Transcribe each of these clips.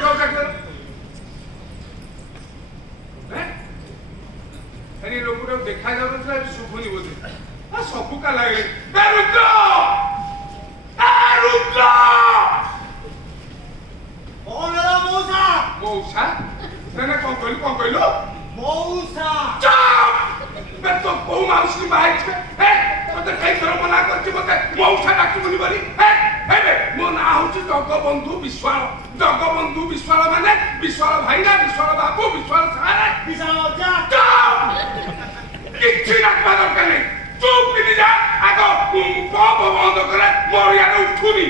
टोका कर अरे लोग देखा जाता शुभुनि बोधे सबू का लगे रुद्र रुद्र कौन है मौसा मौसा मैंने कौन कहलो मौसा चुप मैं तो बहु माउस की बाइक पे मते कई थर मना करछि मते मौसा डाकी बोली बरी हे मो ना होछि जगबंधु विश्वाल माने विश्वाल भाई ना विश्वाल बाबू विश्वाल सारे विशाल जा किछि डाकबा दरकार नहीं चुप किनी जा आगो पप बंद करे मोर यार उठुनी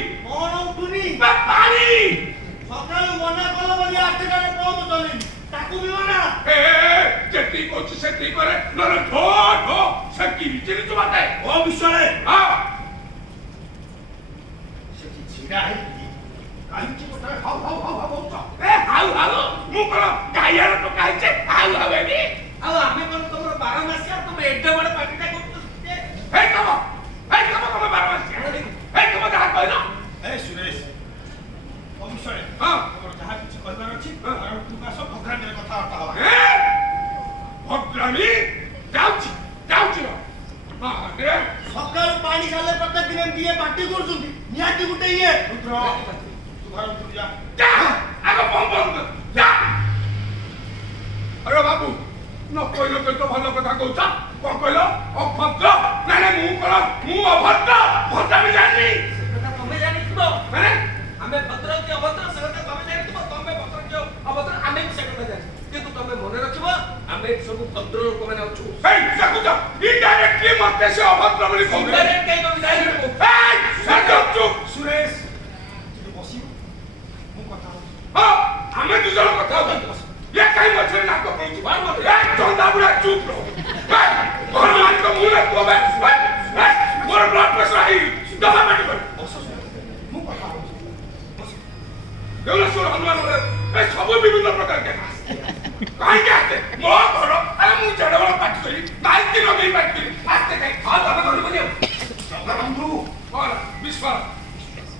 पानी सकाळ मना कल बोली आटे काले पप चली ताकू भी मना जेती कोछि सेती करे नरे धो से की चिनी तो बात है ओ विश्वाले हां से की छिड़ा है काई की कोटा हाउ हाउ मु कल गायर तो काई छे हाउ बेबी आ आमे कोन तोर 12 मासिया तुम एड्डे बड़ पार्टीटा करतो हे कम तुम 12 मासिया हे कम जा कहलो ए सुरेश ओ विश्वाले हां तोर जहा किछ कहबार अछि और तू का सब भद्रामी रे कथा हटा हवा भद्रामी जाउची हां रे सकाळ पानी खाले प्रत्येक दिन दिए पार्टी करछुंती नियाती गुटे ये रुद्र तू घर उठ जा आगो बम जा अरे बाबू न कहलो तो भलो कथा कहता कोन कहलो अभद्र नाने मु अभद्र भद्रामी जानी सेटा तमे जानि थबो माने हमें भद्र के अभद्र सेटा तमे जानि थबो तमे भद्र के अभद्र हमें भी सेटा जानि किंतु तमे मने रखिबो हमें सब भद्र लोक माने अछु हे देखु जा इनडायरेक्टली मते से अभद्र बोली कहले डायरेक्ट कहि दो डायरेक्ट हे सटप चुप सुरेश तू बसी मु कथा हां हमें दु जण कथा होता ये काई मछरे नाक पहुंची बार मत एक चंदा बुढ़ा चुप रहो और मान को मुंह में को बे मोर ब्लड प्रेशर हाई दवा माटी कर मु कथा बस देवला सुर हनुमान रे ए सब विभिन्न प्रकार के काई के आते मो घर अरे मु जड़ वाला पाटी करी माइक के लगे पाटी करी आते काई खा दवा कर बनियो बंधु और विश्वास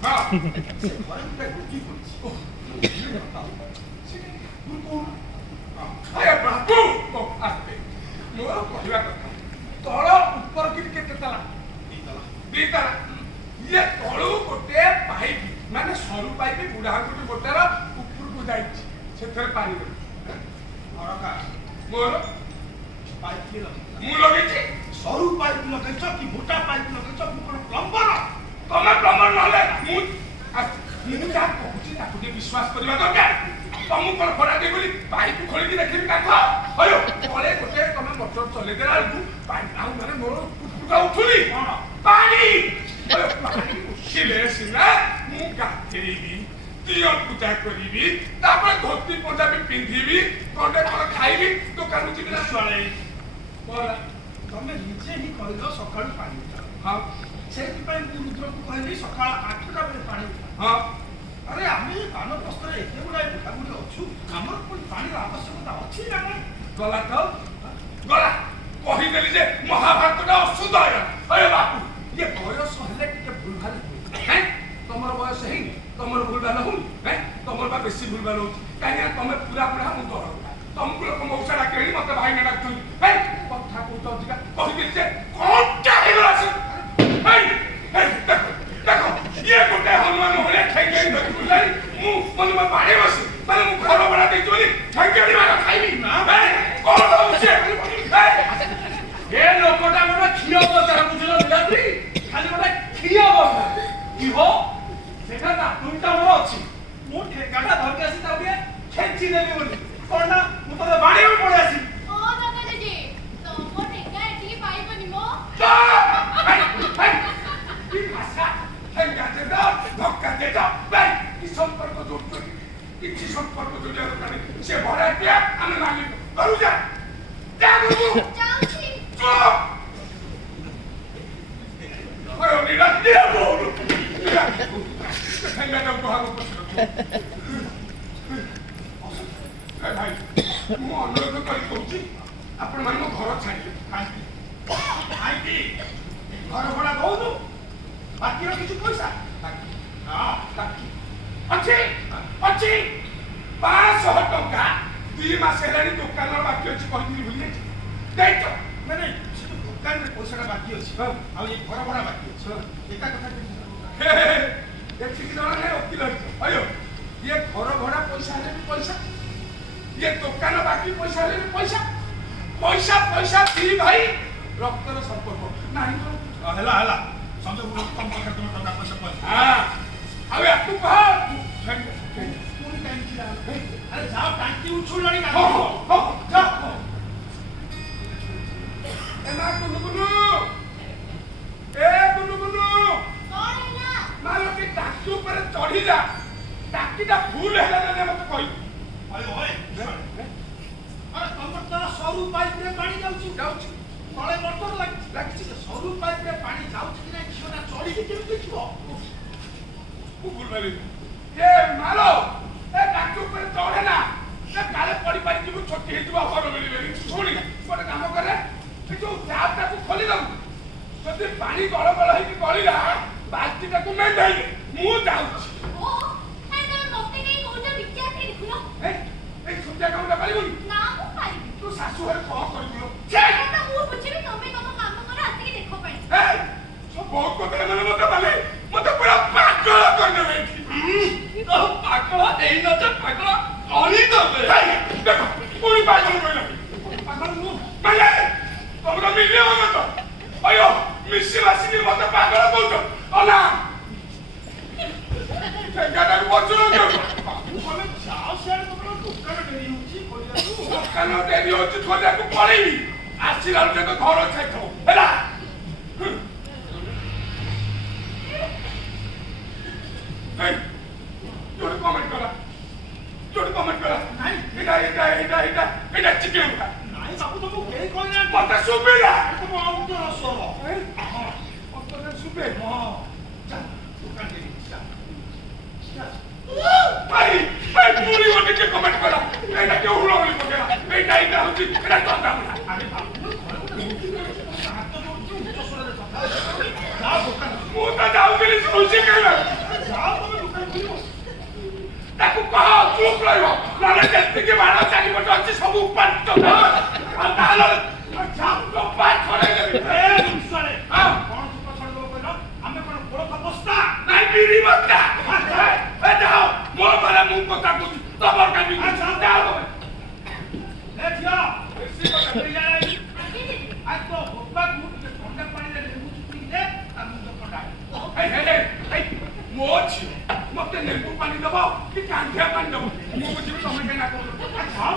हां से घर में गुटी पड़ी अरे बाबू को आते मोर कहवा कथा तळ ऊपर कि केते तला दी तला ये तळू गोटे पाइप माने सरू पाइप बुढ़ा गुटी गोटेर ऊपर को जाईची सेथरे पानी दे और का मोर पाइप के लगे मु लगेची सरू पाइप लगेछ कि मोटा पाइप लगेछ मु कोन प्लम्बर तमे प्लम्बर नले मु जा कहूची ताकू विश्वास करबा दरकार तमु पर फड़ा दे बोली पाइप खोली की देखि काखो अयो कोले गोटे तमे मोटर चले देला पाइप आउ माने मोर कुटकुटा उठुली कोन पानी अयो पानी उठिले सिना मु गातेबी तियो पूजा करिबी तापर धोती पंजाबी पिंधिबी कोटे कोन खाइबी दुकान जिबिना चले बोला तमे निजे ही कहलो सकाळ पानी हां सेति पाई रुद्र को कहली सकाळ 8टा बजे पानी हां अरे आमे पानो प्रस्तर एते गुडा बुढाबुढी अछु हमर कोन पानी आवश्यकता अछि ना गला तो गला कहि देली जे महाभारतटा अशुद्ध है अरे बापू ये बयस हले के भूल भाल हैं तमर बयस है तमर भूल भाल हो हैं तमर बा बेसी भूल भाल हो काहे तमे पूरा पूरा मु डर तमको लोक मौसा डाकेली मते भाई ने डाकतु हैं कथा कहतो जिका कहि देली जे कोन चाहे गला हे देखो ये गोटे हनुमान होले ठेंगे धरि बुलाई मु मन में पानी बसी माने मु घर बना दे चोली ठेंगे मार खाइबी ना ए कोन होछे ए लोकटा मोर खियो बजार बुझलो बिलात्री खाली मोर खियो बजार की हो सेटा ना तुमटा मोर अछि मु ठेंगाटा धरके आसी ताबिए खेंची देबी बोली कोन ना मु तो बाणी में पड़े आसी ओ दादा जी तो मो ठेंगा एठी पाइबनी मो की भाषा ठेंगा दे दो धक्का दे दो भाई की संपर्क जोड़तो किछि संपर्क जोड़िया दरकार से भरा दिया हम मालिक करू जा गुरु जाउछी चुप ओए निरा दिया बोल ठेंगा तो भागो पछरो ए भाई मु अनुरोध करि कहूची आपण माने मो घर छाडी काई घर भड़ा दउनु बाकी रो किछु पैसा हां बाकी अच्छी अच्छी 500 ଟଙ୍କା 2 ମାସ ହେଲାଣି ଦୋକାନର ବାକି ଅଛି କହିଥିଲି ଭୁଲି ଯାଇଛି ଦେଇଛ ମାନେ ସେ ତ ଦୋକାନରେ ପଇସାଟା ବାକି ଅଛି ଆଉ ଏ ଘର ଭଡ଼ା ବାକି ଅଛି ଏକା କଥା ଦେଖିକି ଜଣା ନାହିଁ ଓକିଲ ହେଇଛ ଅୟୋ ଇଏ ଘର ଭଡ଼ା ପଇସା ହେଲେ ବି ପଇସା ଇଏ ଦୋକାନ ବାକି ପଇସା ହେଲେ ବି ପଇସା ପଇସା ପଇସା ଦି ଭାଇ ରକ୍ତର ସମ୍ପର୍କ ନାହିଁ ତ ହେଲା ହେଲା ସଞ୍ଜୟ ତମ ପାଖରେ ତମ ଟଙ୍କା ପଇସା ପଇସା ହଁ ଆଉ ୟାକୁ କହ ପୁଣି ଟାଇମ୍ ଥିଲା ଆରେ ଯାଅ ଟାଙ୍କି ଉଛୁଳିଲାଣି ହଁ ହଁ ଯାଅ ଏ ମା ଗୁନୁଗୁନୁ ଏ ଗୁନୁଗୁନୁ କଣ ହେଲା? ମାଲୋ କି ଟାଙ୍କି ଉପରେ ଚଢି ଯା ଟାଙ୍କିଟା ଫୁଲ ହେଲା ନା ନାହିଁ ମତେ କହିବୁ ଆରେ ତମର ତ ସରୁ ପାଇପରେ ପାଣି ଯାଉଛି ଯାଉଛି ତଳେ ମଟର ଲାଗିଛି ଲାଗିଛି ସେ ସରୁ ପାଇପରେ ପାଣି ଯାଉଛି କି ନାହିଁ ଝିଅଟା ଚଢିକି କେମିତି ଦେଖିବ ମୁଁ ଭୁଲ ଭାବିଲି ଏ ମାଲୋ ଏ ଟାଙ୍କି ଉପରେ ଚଢେ ନା ଏ କାଳେ ପଡି ପାରି ଯିବୁ ଛୋଟି ହେଇଯିବ ଘର ମିଳିବେନି ଶୁଣି ଗୋଟେ କାମ କରେ ଏ ଯୋଉ ଟ୍ୟାପଟାକୁ ଖୋଲି ଦବୁ ଯଦି ପାଣି ଗଳଗଳ ହେଇକି ଗଳିଲା ବାଲ୍ଟିଟାକୁ ମେଣ୍ଢେଇ ଦେ ମୁଁ ଯାଉଛି ଓ ହାଇ ତମେ ମତେ କାଇଁ କହୁଛ ବିଚାର କରି ଦେଖୁନ? ଏଇ ଛୋଟିଆ କାମଟା କରିବୁନି ନା ମୁଁ ପାରିବି। ତୁ ଶାଶୁ ଘରେ କଣ କରିବୁ ସେଇଟା ତ ମୁଁ ବୁଝିବି ତମେ ତମ କାମ କର ଆସିକି ଦେଖ ପାଣି। ବହୁତ କଥା ମାନେ ମତେ ପୁରା ପାଗଳ କରିଦେବେ ଏଠି ପାଗଳ ହେଇନଛ ପାଗଳ କରିଦେବେ ଦେଖ ପୁଣି ପାଗଳ କହିଲା ପାଗଳ ନୁହଁ ମାନେ ତମର ମିଳିବ ମତ ଅୟୋ ମିଶି ମାସିକି ମତେ ପାଗଳ କହୁଛ ଅନା ଠେଙ୍ଗାଟାକୁ ବଞ୍ଚୁନ ତମେ ଯାଅ ସିଆଡେ ତମର ଦୋକାନ ଡେରି ହଉଛି ଖୋଲିବାକୁ ଦୋକାନ ଡେରି ହଉଛି ଖୋଲିବାକୁ ପଳେଇବି ଆସିଲା ବେଳକୁ ଘର ଛାଇଥିବ ହେଲା ଯୋଉଠି କମେଣ୍ଟ କଲା ଏଇଟା ଚିକେନ ଖା ନାଇଁ ବାବୁ ତମକୁ କେହି କହିନାହାନ୍ତି ମତେ ଶୁଭିଲା ତମ ଅନ୍ତର ସ୍ୱର ଅନ୍ତରରେ ଶୁଭେ ଯା ଦୋକାନ ଡେରି ହଉଛି ଯା ଭାଇ ପୁଣି ଗୋଟେ କିଏ କମେଣ୍ଟ କଲା ଏଇଟା କେଉଁ ହୁଳହୁଳି ପକେଇଲା ଏଇଟା ହଉଛି ଏଇଟା ଚନ୍ଦା ମୁଢା ଆରେ ବାବୁ ଘରେ ଗୋଟେ ମୁଠି ଅଛି ହାତ ଯୋଡୁଛି ଉଚ୍ଚ ସ୍ୱରରେ କଥା ଯାଅ ଦୋକାନ ମୁଁ ତ ଯାଉଥିଲି ଶୋଇଛି କାହିଁକି ଯାଅ ତମେ ଦୋକାନ ଖୋଲିବ ତାକୁ କହ ଚୁପ୍ ରହିବ ନହେଲେ ଯେତିକି ବାଣ ଚାରିପଟେ ଅଛି ସବୁ ଉପାଟ ତାହେଲେ ଛଡେଇ ଦେବି କଣ ସୁଖ ଛାଡ଼ିଦେବ କହିଲ ଆମେ କଣ କୋଳଥ ବସ୍ତା ନାଇଁ ବିରି ବସ୍ତା ଯାଅ ମୋ ଘରେ ମୁଁ କଥା କହୁଛି ତମର କାଲି ଯାଅ ଏ ଝିଅ ବେଶୀ କଥା ଯାଇ ଆଜ୍ଞା ଦିଦି। ଆଜି ତ ବାପାକୁ ଟିକେ ଥଣ୍ଡା ପାଣିରେ ଲେମ୍ବୁ ଚୁପୁଡ଼ିକି ଦେ ତା ମୁଣ୍ଡ ଥଣ୍ଡା ମୋ ଝିଅ ମତେ ଲେମ୍ବୁ ପାଣି ଦବ କି କାନ୍ଧିଆ ପାଣି ଦବ ମୁଁ ବୁଝିବି ତମେ କେନା କହୁଛ ଯାଅ